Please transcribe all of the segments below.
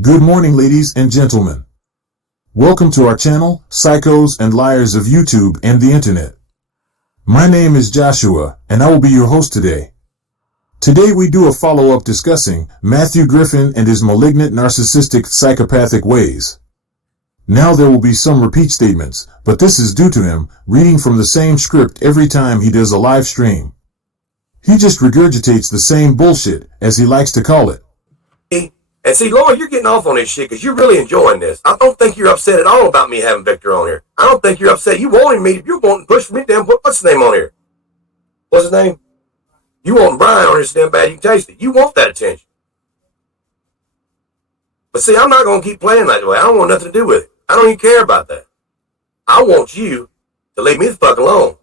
Good morning, ladies and gentlemen. Welcome to our channel, Psychos and Liars of YouTube and the Internet. My name is Joshua, and I will be your host today. Today we do a follow-up discussing Matthew Griffin and his malignant, narcissistic, psychopathic ways. Now there will be some repeat statements, but this is due to him reading from the same script every time he does a live stream. He just regurgitates the same bullshit, as he likes to call it. And see, Laura, you're getting off on this shit because you're really enjoying this. I don't think you're upset at all about me having Victor on here. I don't think you're upset. You wanted me, you're wanting to push me down. What's his name on here? What's his name? You want Brian on here so damn bad you can taste it. You want that attention. But see, I'm not going to keep playing that way. I don't want nothing to do with it. I don't even care about that. I want you to leave me the fuck alone.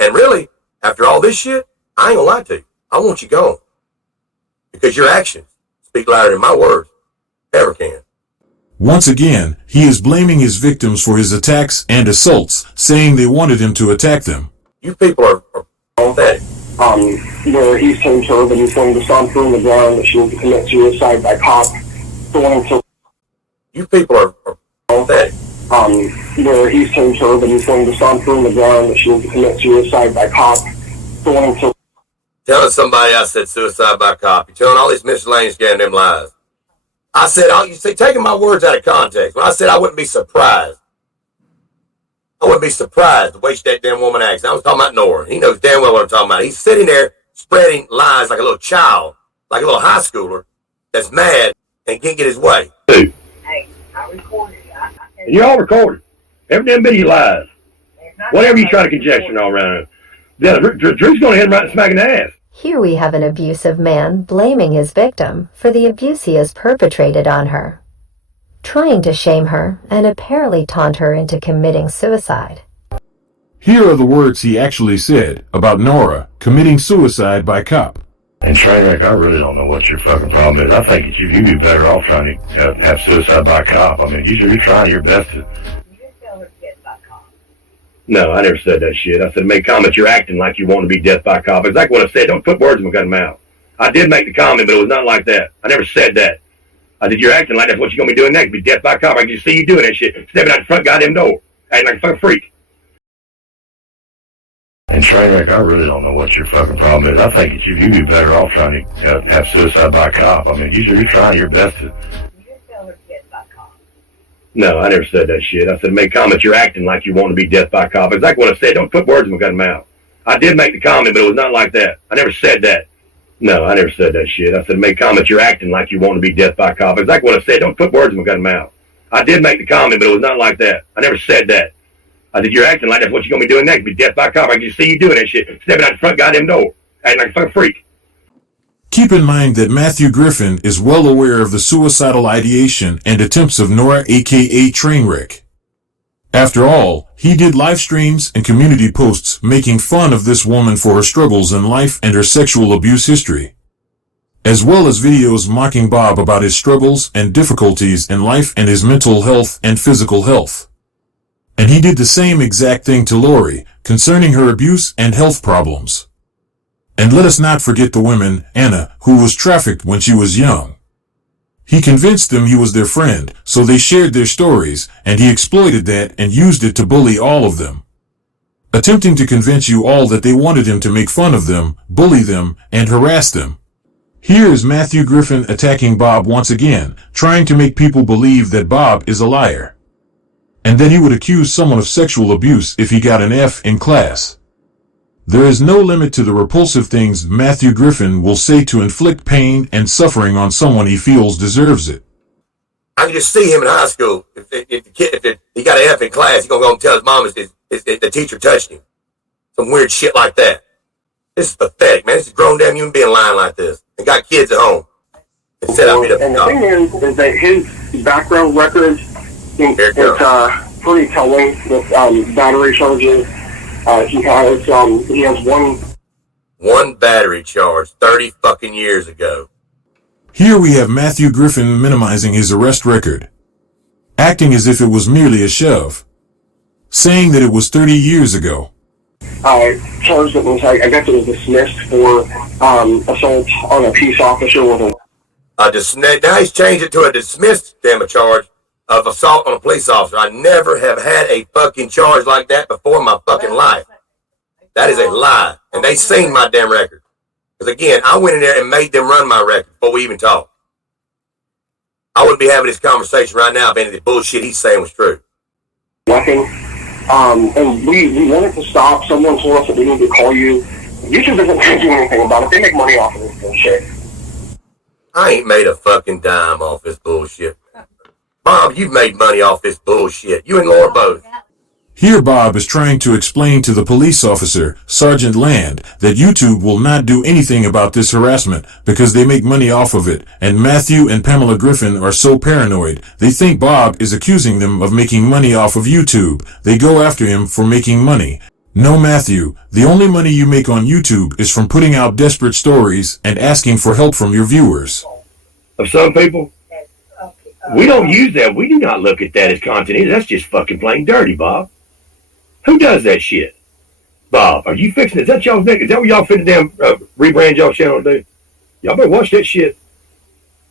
And really, after all this shit, I ain't going to lie to you. I want you gone. Because your actions speak louder than my words ever can. Once again, he is blaming his victims for his attacks and assaults, saying they wanted him to attack them. You people are pathetic. Where he's told her that he's going to stomp her in the ground, that she will commit suicide by cop. You people are pathetic. Where he's told her that he's going to stomp her in the ground, that she will commit suicide by cop. Telling somebody I said suicide by cop. You're telling all these miscellaneous goddamn lies. I said, you see, taking my words out of context. When I said I wouldn't be surprised. I wouldn't be surprised the way that damn woman acts. I was talking about Nora. He knows damn well what I'm talking about. He's sitting there spreading lies like a little child, like a little high schooler that's mad and can't get his way. Hey, I recorded it. And you all recorded. Every damn bit of your lies. Whatever you try to conjecture all around. Yeah, Drew's going to hit him right and smack in the ass. Here we have an abusive man blaming his victim for the abuse he has perpetrated on her, trying to shame her and apparently taunt her into committing suicide. Here are the words he actually said about Nora committing suicide by cop. And Trainwreck, I really don't know what your fucking problem is. I think that you'd be better off trying to have suicide by cop. I mean, you're trying your best to... No, I never said that shit. I said, make comments, you're acting like you want to be death by cop. Exactly what I said. Don't put words in my goddamn mouth. I did make the comment, but it was not like that. I never said that. I said, you're acting like that's what you're going to be doing next, be death by cop. I can just see you doing that shit, stepping out the front goddamn door, acting like a fucking freak. And Trainwreck, I really don't know what your fucking problem is. I think that you'd be better off trying to have suicide by cop. I mean, you're trying your best to... No, I never said that shit. I said, make comments, you're acting like you want to be death by cop. Exactly what I said. Don't put words in my goddamn mouth. I did make the comment, but it was not like that. I never said that. No, I never said that shit. I said, make comments, you're acting like you want to be death by cop. Exactly what I said. Don't put words in my goddamn mouth. I did make the comment, but it was not like that. I never said that. I said, you're acting like that's what you're going to be doing next, be death by cop. I can just see you doing that shit, stepping out the front goddamn door, acting like a fucking freak. Keep in mind that Matthew Griffin is well aware of the suicidal ideation and attempts of Nora aka Trainwreck. After all, he did live streams and community posts making fun of this woman for her struggles in life and her sexual abuse history, as well as videos mocking Bob about his struggles and difficulties in life and his mental health and physical health. And he did the same exact thing to Lori concerning her abuse and health problems. And let us not forget the woman, Anna, who was trafficked when she was young. He convinced them he was their friend, so they shared their stories, and he exploited that and used it to bully all of them, attempting to convince you all that they wanted him to make fun of them, bully them, and harass them. Here is Matthew Griffin attacking Bob once again, trying to make people believe that Bob is a liar. And then he would accuse someone of sexual abuse if he got an F in class. There is no limit to the repulsive things Matthew Griffin will say to inflict pain and suffering on someone he feels deserves it. I can just see him in high school. If he got an F in class, he's going to go and tell his mom the teacher touched him. Some weird shit like that. This is pathetic, man. This is a grown damn human being lying like this. And got kids at home. And the thing is that his background record is pretty telling with battery charges. He has one battery charge 30 fucking years ago. Here we have Matthew Griffin minimizing his arrest record, acting as if it was merely a shove, saying that it was 30 years ago. Charge that was, I guess it was dismissed for assault on a peace officer with a... Now he's changed it to a dismissed charge of assault on a police officer. I never have had a fucking charge like that before in my fucking life. That is a lie. And they seen my damn record. Because again, I went in there and made them run my record before we even talked. I wouldn't be having this conversation right now if any of the bullshit he's saying was true. Nothing. And we wanted to stop. Someone told us that we need to call you. YouTube doesn't do anything about it. They make money off of this bullshit. I ain't made a fucking dime off this bullshit. Bob, you've made money off this bullshit. You and Laura both. Here Bob is trying to explain to the police officer, Sergeant Land, that YouTube will not do anything about this harassment because they make money off of it, and Matthew and Pamela Griffin are so paranoid, they think Bob is accusing them of making money off of YouTube. They go after him for making money. No, Matthew, the only money you make on YouTube is from putting out desperate stories and asking for help from your viewers. Of some people, we don't use that. We do not look at that as content either. That's just fucking plain dirty, Bob. Who does that shit? Bob, are you fixing it? Is that y'all's neck? Is that what y'all finna damn rebrand y'all channel to do? Y'all better watch that shit.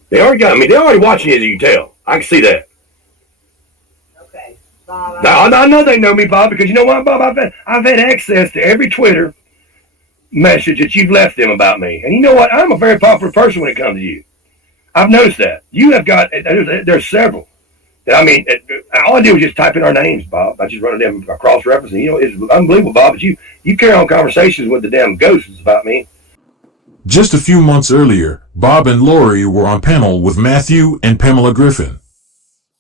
They're already watching it, as you can tell. I can see that. Okay, Bob. I know they know me, Bob, because you know what, Bob? I've had access to every Twitter message that you've left them about me. And you know what? I'm a very popular person when it comes to you. I've noticed that. You have got, there's several. I mean, all I do is just type in our names, Bob. I just run them cross-referencing. You know, it's unbelievable, Bob, but you carry on conversations with the damn ghosts about me. Just a few months earlier, Bob and Lori were on panel with Matthew and Pamela Griffin.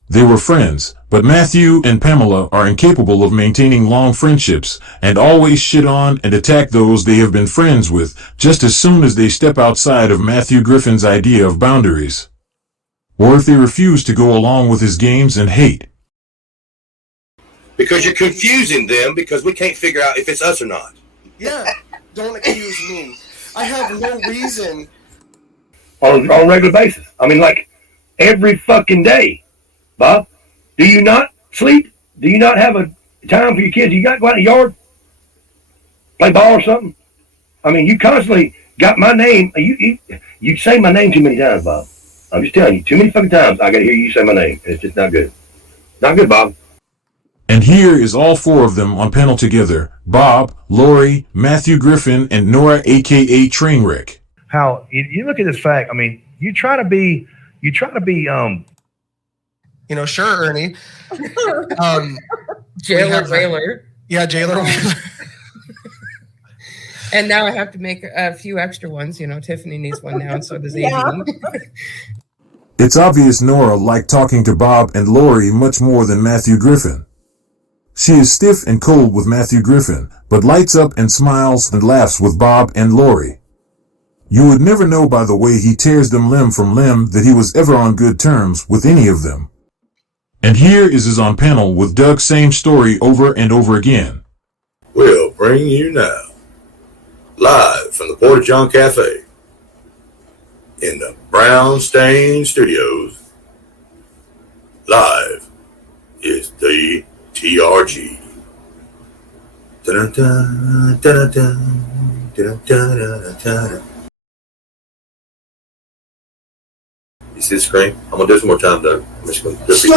They were friends, but Matthew and Pamela are incapable of maintaining long friendships and always shit on and attack those they have been friends with just as soon as they step outside of Matthew Griffin's idea of boundaries. Or if they refuse to go along with his games and hate. Because you're confusing them because we can't figure out if it's us or not. Yeah, don't accuse me. I have no reason. On a regular basis. I mean, like, every fucking day. Bob, do you not sleep? Do you not have a time for your kids? You got to go out in the yard? Play ball or something? I mean, you constantly got my name. You say my name too many times, Bob. I'm just telling you, too many fucking times I got to hear you say my name. And it's just not good. Not good, Bob. And here is all four of them on panel together. Bob, Lori, Matthew Griffin, and Nora, a.k.a. Trainwreck. How you look at this fact, I mean, you try to be, You know, sure, Ernie. Jailer. Yeah, jailer. And now I have to make a few extra ones. You know, Tiffany needs one now, and so does Amy. It's obvious Nora liked talking to Bob and Lori much more than Matthew Griffin. She is stiff and cold with Matthew Griffin, but lights up and smiles and laughs with Bob and Lori. You would never know by the way he tears them limb from limb that he was ever on good terms with any of them. And here is his on panel with Doug, same story over and over again. We'll bring you now, live from the Porta John Cafe, in the Brown Stain Studios. Live is the TRG. Dun-dun-dun, dun-dun-dun, dun-dun-dun-dun-dun. You see the screen? I'm going to do this one more time, Doug. I'm just going to do it.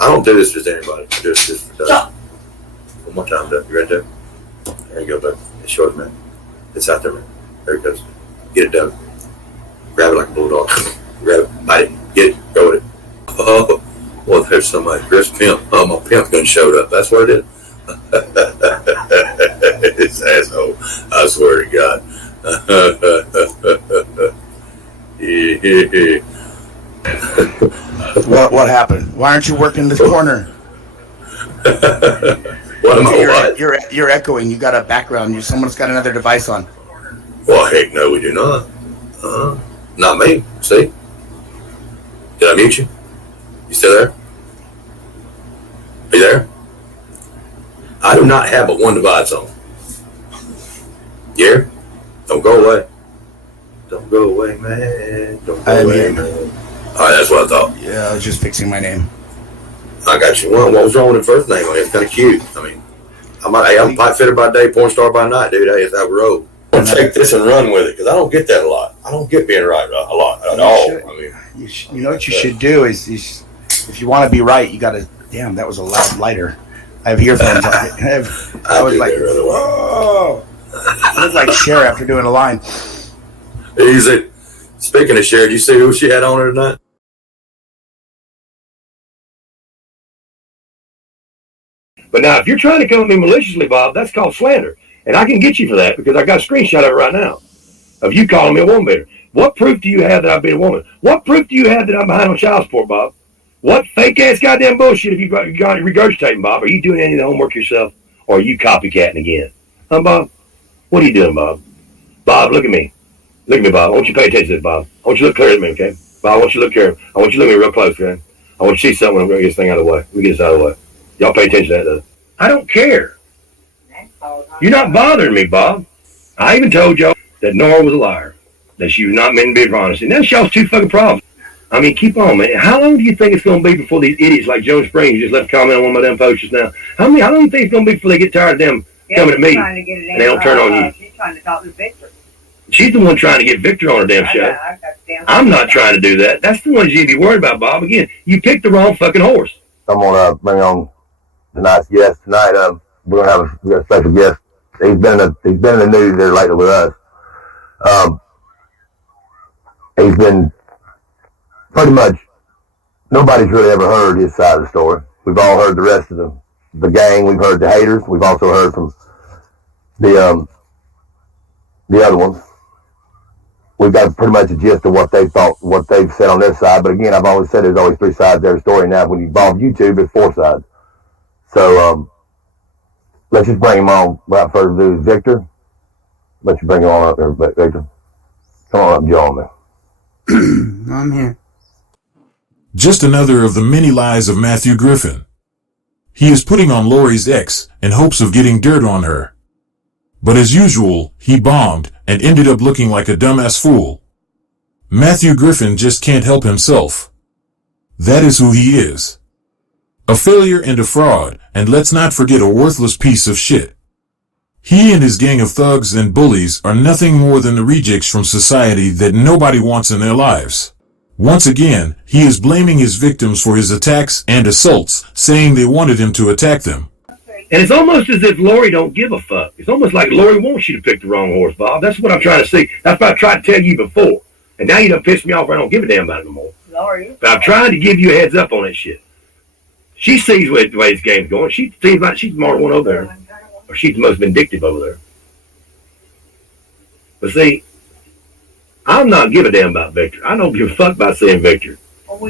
I don't do this just to anybody. I do this just for Doug. Stop. One more time, Doug. You ready, Doug? There you go, Doug. It's short, man. It's out there, man. There it goes. Get it, Doug. Grab it like a bulldog. Grab it. Bite it. Get it. Go with it. Oh, well, there's somebody. Chris Pimp. Oh, my pimp gun showed up. That's what it is. This asshole. I swear to God. What happened? Why aren't you working this corner? What am I? You're echoing. You got a background. Someone's got another device on. Well, heck no, we do not. Not me. See? Did I mute you? You still there? Are you there? I do not have but one device on. You hear? Don't go away. Don't go away, man. Don't go away, man. All right, that's what I thought. Yeah, I was just fixing my name. I got you. Well, what was wrong with the first name? It's kind of cute. I mean, I'm a pipe fitter by day, porn star by night, dude. Hey, it's how we roll. I'm gonna take this and run with it because I don't get that a lot. I don't get being right a lot at all. I mean, you know what you should do is if you want to be right, you got to. Damn, that was a loud lighter. I have earphones. I was like, whoa! I was like Cher after doing a line. Easy. Speaking of Cher, did you see who she had on her tonight? But now, if you're trying to come at me maliciously, Bob, that's called slander. And I can get you for that because I got a screenshot of it right now of you calling me a woman beater. What proof do you have that I've been a woman? What proof do you have that I'm behind on child support, Bob? What fake-ass goddamn bullshit have you got regurgitating, Bob? Are you doing any of the homework yourself? Or are you copycatting again? Huh, Bob? What are you doing, Bob? Bob, look at me. Look at me, Bob. I want you to pay attention to this, Bob. I want you to look clear at me, okay? Bob, I want you to look here. I want you to look at me real close, okay? I want you to see something when I'm going to get this thing out of the way. Let me get this out of the way. Y'all pay attention to that, though. I don't care. You're not bothering me, Bob. I even told y'all that Nora was a liar, that she was not meant to be honest. And that's y'all's two fucking problems. I mean, keep on, man. How long do you think it's going to be before these idiots like Joe Springs just left a comment on one of my damn posts just now? How long do you think it's going to be before they get tired of them coming at me and they don't turn on you? She's trying to talk to Victor. She's the one trying to get Victor on her damn show. I'm not trying to do that. That's the one you need to be worried about, Bob. Again, you picked the wrong fucking horse. I'm going to bring on tonight's guest. Tonight, we're going to have a special guest. He's been in the news there lately with us. He's been pretty much, nobody's really ever heard his side of the story. We've all heard the rest of the gang. We've heard the haters. We've also heard from the other ones. We've got pretty much a gist of what they thought, what they've said on their side. But again, I've always said there's always three sides to every story. Now, when you involve YouTube, it's four sides. So, let's just bring him on. Without further ado, Victor. Let's bring him on up there, Victor. Come on up, join me. I'm here. Just another of the many lies of Matthew Griffin. He is putting on Lori's ex in hopes of getting dirt on her. But as usual, he bombed and ended up looking like a dumbass fool. Matthew Griffin just can't help himself. That is who he is. A failure and a fraud, and let's not forget a worthless piece of shit. He and his gang of thugs and bullies are nothing more than the rejects from society that nobody wants in their lives. Once again, he is blaming his victims for his attacks and assaults, saying they wanted him to attack them. And it's almost as if Lori don't give a fuck. It's almost like Lori wants you to pick the wrong horse, Bob. That's what I'm trying to see. That's what I tried to tell you before. And now you done pissed me off. I don't give a damn about it no more. Lori. But I'm trying to give you a heads up on that shit. She sees the way this game's going. She seems like she's the smart one over there. Or she's the most vindictive over there. But see, I'm not give a damn about Victor. I don't give a fuck about seeing Victor.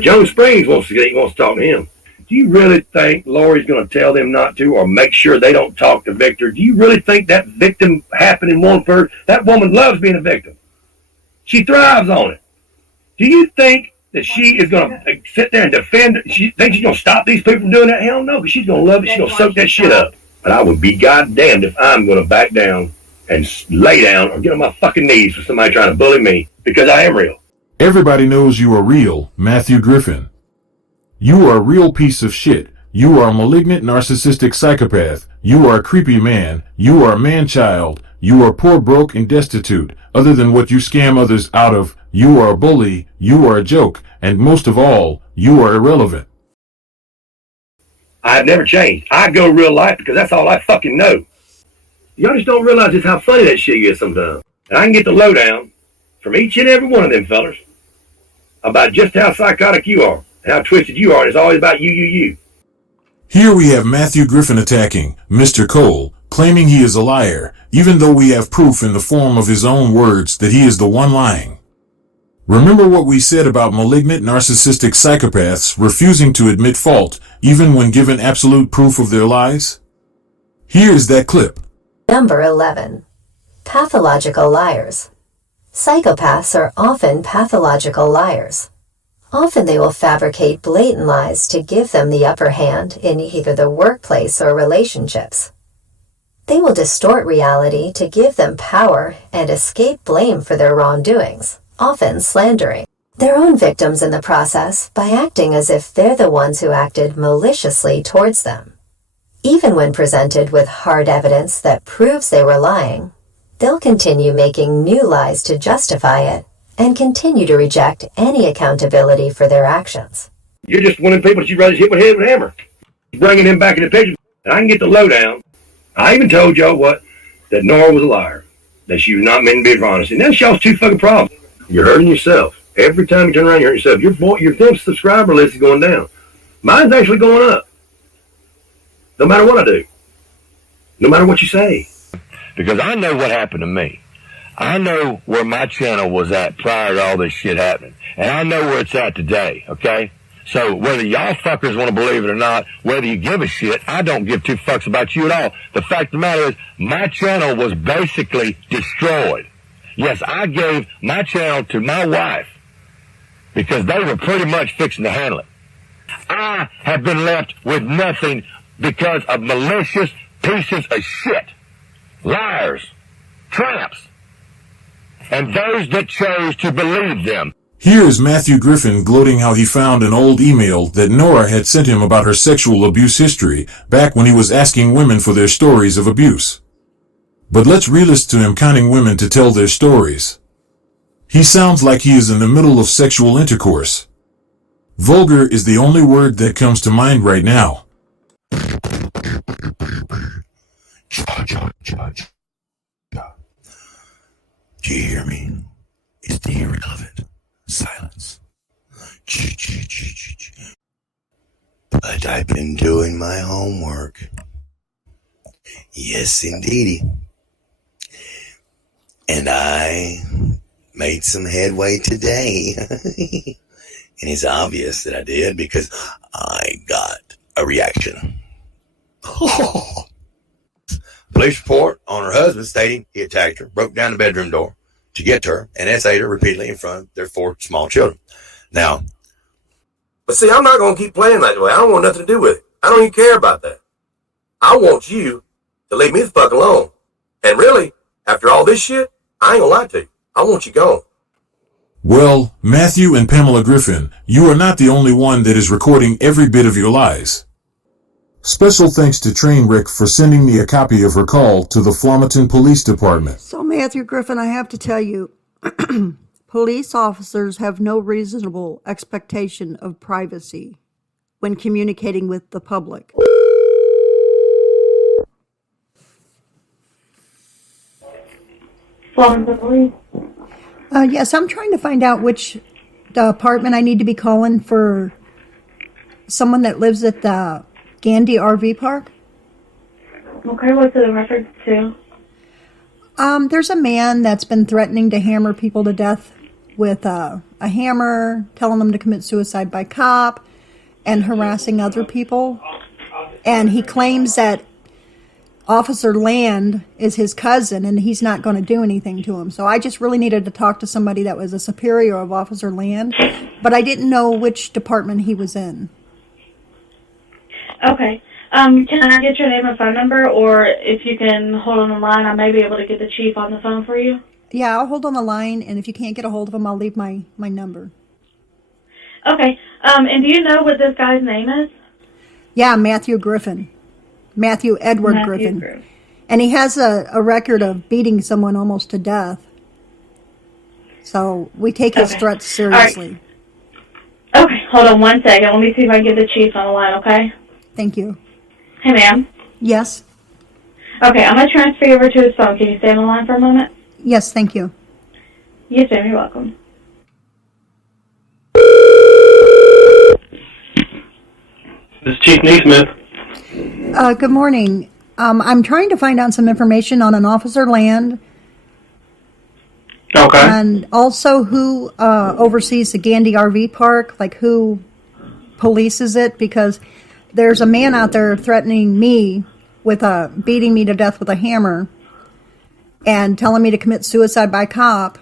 Joe Springs wants to talk to him. Do you really think Lori's going to tell them not to or make sure they don't talk to Victor? Do you really think that victim happened in one person? That woman loves being a victim. She thrives on it. Do you think that she is going to sit there and defend it? She thinks she's going to stop these people from doing that? Hell no, because she's going to love it. She's going to soak that shit up. But I would be goddamned if I'm going to back down and lay down or get on my fucking knees for somebody trying to bully me because I am real. Everybody knows you are real, Matthew Griffin. You are a real piece of shit. You are a malignant, narcissistic psychopath. You are a creepy man. You are a man-child. You are poor, broke, and destitute. Other than what you scam others out of, you are a bully. You are a joke. And most of all, you are irrelevant. I've never changed. I go real life because that's all I fucking know. Y'all just don't realize just how funny that shit is sometimes. And I can get the lowdown from each and every one of them fellas about just how psychotic you are and how twisted you are. And it's always about you. Here we have Matthew Griffin attacking Mr. Cole, claiming he is a liar, even though we have proof in the form of his own words that he is the one lying. Remember what we said about malignant narcissistic psychopaths refusing to admit fault, even when given absolute proof of their lies? Here's that clip. Number 11. Pathological liars. Psychopaths are often pathological liars. Often they will fabricate blatant lies to give them the upper hand in either the workplace or relationships. They will distort reality to give them power and escape blame for their wrongdoings, often slandering their own victims in the process by acting as if they're the ones who acted maliciously towards them. Even when presented with hard evidence that proves they were lying, They'll continue making new lies to justify it and continue to reject any accountability for their actions. You're just one of the people that you'd rather hit with a head with a hammer. Bringing him back in the picture, and I can get the lowdown. I even told y'all that Nora was a liar, that she was not meant to be honest. And that's y'all's two fucking problems. You're hurting yourself. Every time you turn around, you hurt yourself. Your thin subscriber list is going down. Mine's actually going up. No matter what I do. No matter what you say. Because I know what happened to me. I know where my channel was at prior to all this shit happening. And I know where it's at today, okay? So whether y'all fuckers want to believe it or not, whether you give a shit, I don't give two fucks about you at all. The fact of the matter is, my channel was basically destroyed. Yes, I gave my channel to my wife because they were pretty much fixing to handle it. I have been left with nothing because of malicious pieces of shit. Liars. Tramps. And those that chose to believe them. Here is Matthew Griffin gloating how he found an old email that Nora had sent him about her sexual abuse history back when he was asking women for their stories of abuse. But let's re-listen to him counting women to tell their stories. He sounds like he is in the middle of sexual intercourse. Vulgar is the only word that comes to mind right now. Judge. Do you hear me? It's the irrelevant. Silence. But I've been doing my homework. Yes, indeedy. And I made some headway today. And it's obvious that I did because I got a reaction. Police report on her husband stating he attacked her, broke down the bedroom door to get to her, and essayed her repeatedly in front of their 4 small children. Now, but see, I'm not going to keep playing that way. I don't want nothing to do with it. I don't even care about that. I want you to leave me the fuck alone. And really, after all this shit, I ain't going to lie to you. I want you gone. Well, Matthew and Pamela Griffin, you are not the only one that is recording every bit of your lies. Special thanks to Trainwreck for sending me a copy of her call to the Flomaton Police Department. So, Matthew Griffin, I have to tell you, police officers have no reasonable expectation of privacy when communicating with the public. Yes, I'm trying to find out which department I need to be calling for someone that lives at the Gandy RV Park. Okay, what's it in reference to? There's a man that's been threatening to hammer people to death with a hammer, telling them to commit suicide by cop, and harassing other people. And he claims that Officer Land is his cousin, and he's not going to do anything to him. So I just really needed to talk to somebody that was a superior of Officer Land, but I didn't know which department he was in. Okay. Can I get your name and phone number, or if you can hold on the line, I may be able to get the chief on the phone for you? Yeah, I'll hold on the line, and if you can't get a hold of him, I'll leave my number. Okay. And do you know what this guy's name is? Yeah, Matthew Griffin. Matthew Edward Griffin. And he has a record of beating someone almost to death. So we take his threats seriously. Right. Okay, hold on one second. Let me see if I can get the chief on the line, okay? Thank you. Hey, ma'am. Yes? Okay, I'm going to transfer you over to his phone. Can you stay on the line for a moment? Yes, thank you. Yes, ma'am. You're welcome. This is Chief Neesmith. Good morning. I'm trying to find out some information on an Officer Land. Okay. And also who oversees the Gandy RV Park, like who polices it, because there's a man out there threatening me with beating me to death with a hammer and telling me to commit suicide by cop.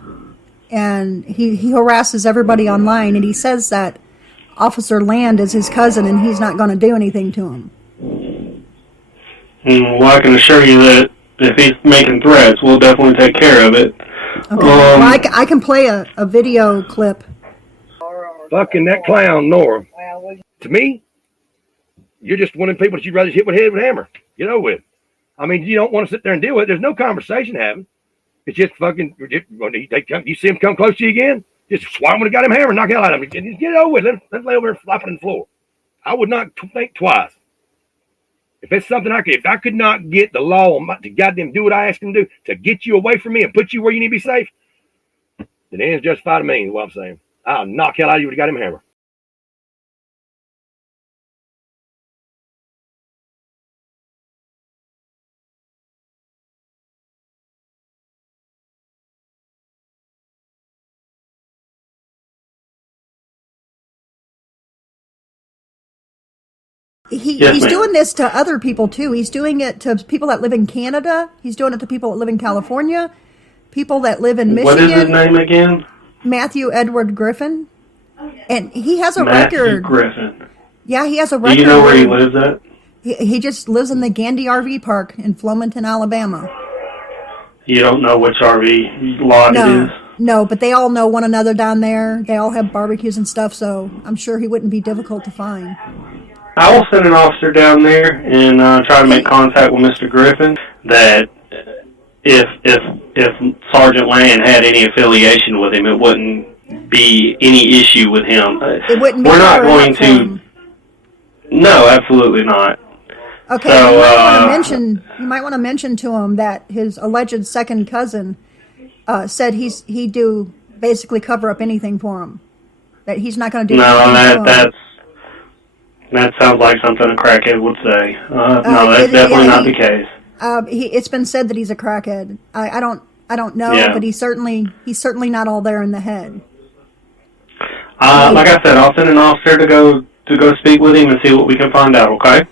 And he harasses everybody online, and he says that Officer Land is his cousin and he's not going to do anything to him. Well, I can assure you that if he's making threats, we'll definitely take care of it. Okay. Well, I can play a video clip. Fucking that clown, Nora. To me, you're just one of the people that you'd rather hit with a head with a hammer. Get over with. I mean, you don't want to sit there and deal with it. There's no conversation having. It's just fucking. You see him come close to you again, just swat him with a goddamn hammer and knock the hell out of him. Get it over with. Let him lay over there flopping on the floor. I would not think twice. If it's something if I could not get the law to goddamn do what I asked him to do to get you away from me and put you where you need to be safe, then it ends justified to me, is what I'm saying. I'll knock hell out of you with a goddamn hammer. He's doing this to other people too. He's doing it to people that live in Canada. He's doing it to people that live in California, people that live in Michigan. What is his name again? Matthew Edward Griffin. And he has a Matthew record. Griffin. Yeah, he has a record. Do you know where he lives at? He just lives in the Gandy RV Park in Flomaton, Alabama. You don't know which RV lot it is? No, but they all know one another down there. They all have barbecues and stuff, so I'm sure he wouldn't be difficult to find. I will send an officer down there and try to make contact with Mr. Griffin. That if Sergeant Land had any affiliation with him, it wouldn't be any issue with him. It wouldn't be. We're not going to. No, absolutely not. Okay, so, you might want to mention to him that his alleged second cousin said he'd do basically cover up anything for him. That he's not going to do. No, that sounds like something a crackhead would say. No, that's definitely not the case. It's been said that he's a crackhead. I don't know, but he's certainly not all there in the head. Like I said, I'll send an officer to go speak with him and see what we can find out. Okay.